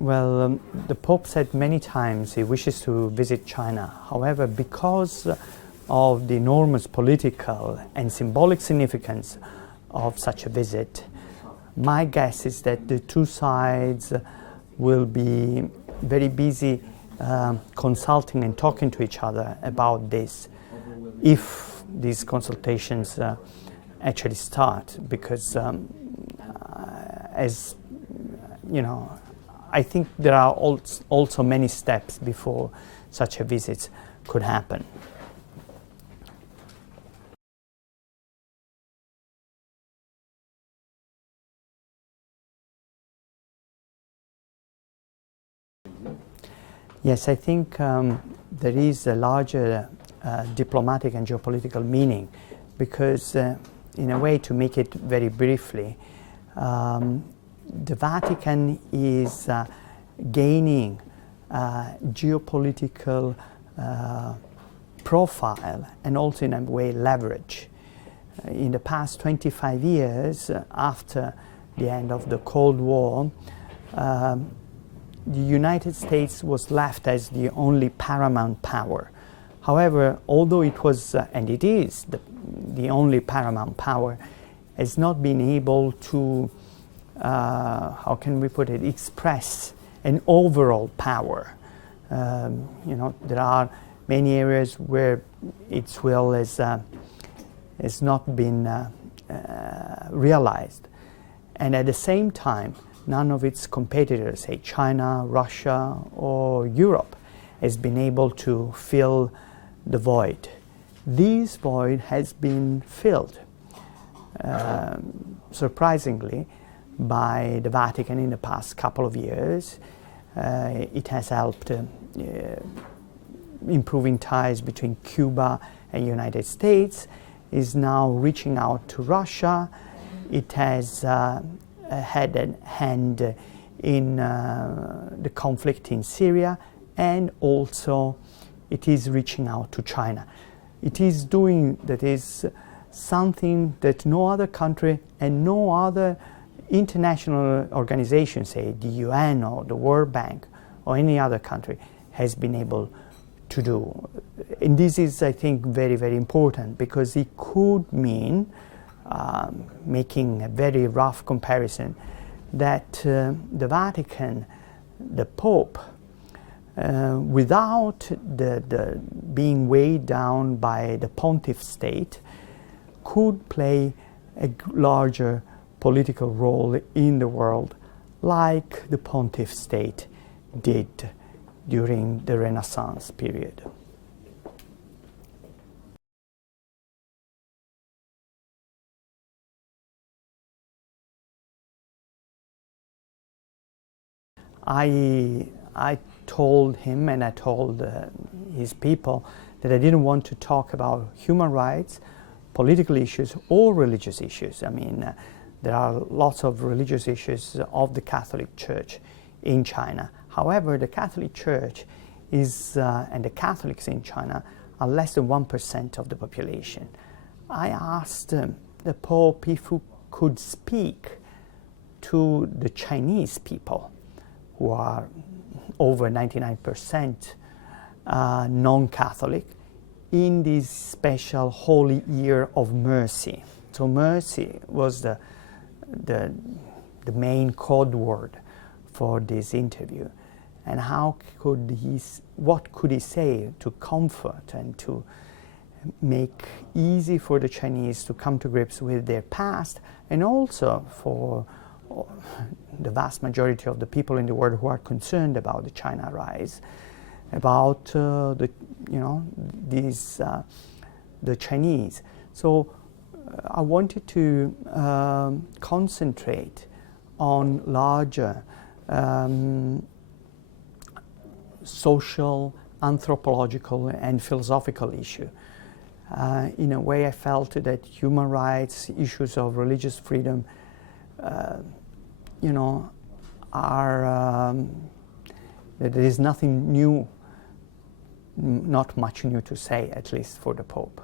Well, the Pope said many times he wishes to visit China. However, because of the enormous political and symbolic significance of such a visit, my guess is that the two sides will be very busy consulting and talking to each other about this, if these consultations actually start, because as you know, I think there are also many steps before such a visit could happen. Yes, I think there is a larger diplomatic and geopolitical meaning, because in a way, to make it very briefly, the Vatican is gaining geopolitical profile and also in a way leverage. In the past 25 years, after the end of the Cold War, the United States was left as the only paramount power. However, although it was, and it is, the only paramount power, has not been able to, how can we put it, express an overall power. You know, there are many areas where its will has not been realized. And at the same time, none of its competitors, say China, Russia, or Europe, has been able to fill the void. This void has been filled, surprisingly, by the Vatican in the past couple of years. It has helped improving ties between Cuba and the United States, is now reaching out to Russia. It has had a hand in the conflict in Syria, and also it is reaching out to China. It is doing that is something that no other country and no other international organization, say the UN or the World Bank or any other country, has been able to do. And this is, I think, very, very important, because it could mean, making a very rough comparison, that the Vatican, the Pope, without the being weighed down by the pontiff state, could play a larger political role in the world, like the pontiff state did during the Renaissance period. I told him, and I told his people, that I didn't want to talk about human rights, political issues, or religious issues. I mean, there are lots of religious issues of the Catholic Church in China. However, the Catholic Church is, and the Catholics in China are less than 1% of the population. I asked the Pope if he could speak to the Chinese people, who are over 99% non-Catholic, in this special Holy Year of Mercy. So mercy was the main code word for this interview. And how could what could he say to comfort and to make easy for the Chinese to come to grips with their past, and also for the vast majority of the people in the world who are concerned about the China rise, about the Chinese. So I wanted to concentrate on larger social, anthropological, and philosophical issue. In a way, I felt that human rights, issues of religious freedom, are that there is nothing new, not much new to say, at least for the Pope.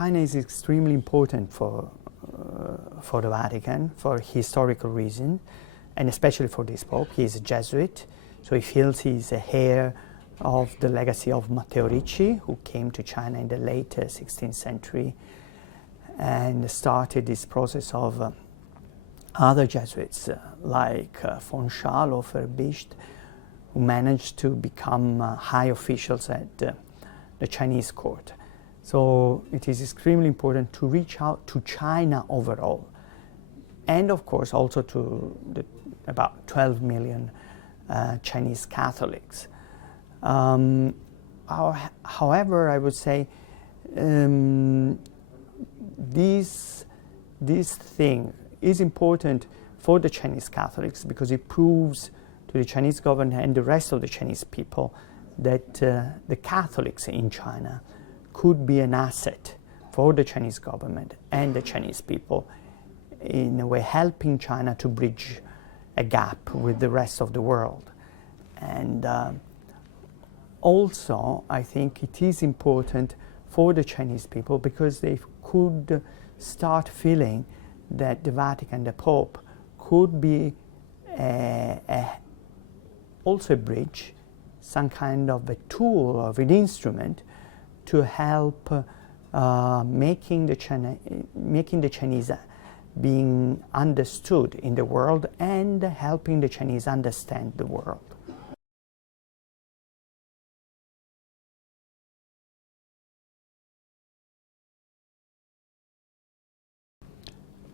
China is extremely important for the Vatican for historical reasons, and especially for this Pope. He is a Jesuit, so he feels he's a heir of the legacy of Matteo Ricci, who came to China in the late 16th century and started this process of other Jesuits like von Schall or Verbischt, who managed to become high officials at the Chinese court. So it is extremely important to reach out to China overall, and of course also to about 12 million Chinese Catholics. However, I would say this thing is important for the Chinese Catholics because it proves to the Chinese government and the rest of the Chinese people that the Catholics in China could be an asset for the Chinese government and the Chinese people, in a way helping China to bridge a gap with the rest of the world. And also, I think it is important for the Chinese people because they could start feeling that the Vatican, the Pope, could be also a bridge, some kind of a tool of an instrument to help making the Chinese being understood in the world and helping the Chinese understand the world.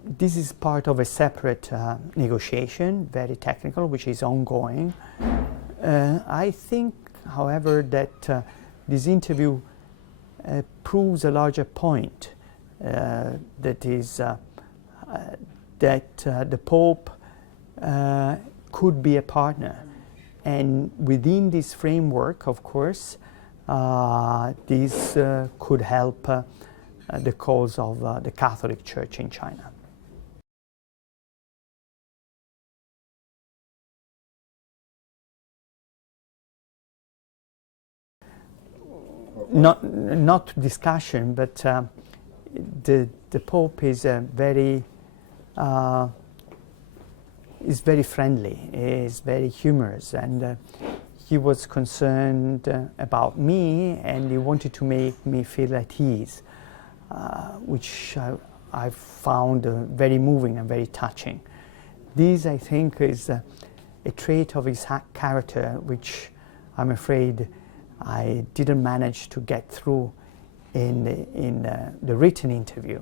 This is part of a separate negotiation, very technical, which is ongoing. I think, however, that this interview proves a larger point, that is that the Pope could be a partner. And within this framework, of course, this could help the cause of the Catholic Church in China. Not discussion, but the Pope is very friendly, is very humorous, and he was concerned about me, and he wanted to make me feel at ease, which I found very moving and very touching. This, I think, is a trait of his character, which I'm afraid I didn't manage to get through in the written interview,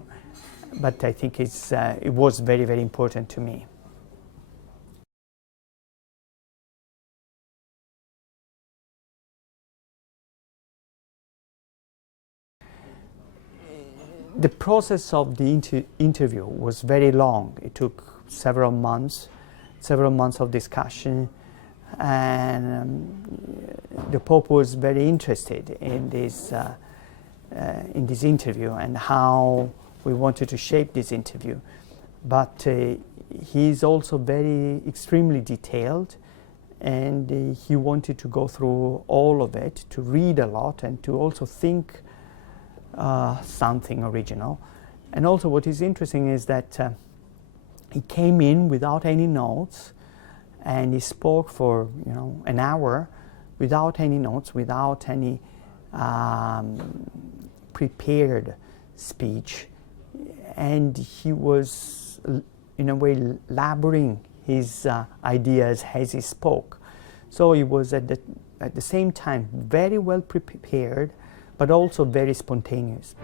but I think it was very, very important to me. The process of the interview was very long. It took several months of discussion, and the Pope was very interested in this interview and how we wanted to shape this interview. But he's also extremely detailed, and he wanted to go through all of it, to read a lot, and to also think something original. And also what is interesting is that he came in without any notes, and he spoke for an hour without any notes, without any prepared speech, and he was in a way laboring his ideas as he spoke. So he was at the same time very well prepared, but also very spontaneous.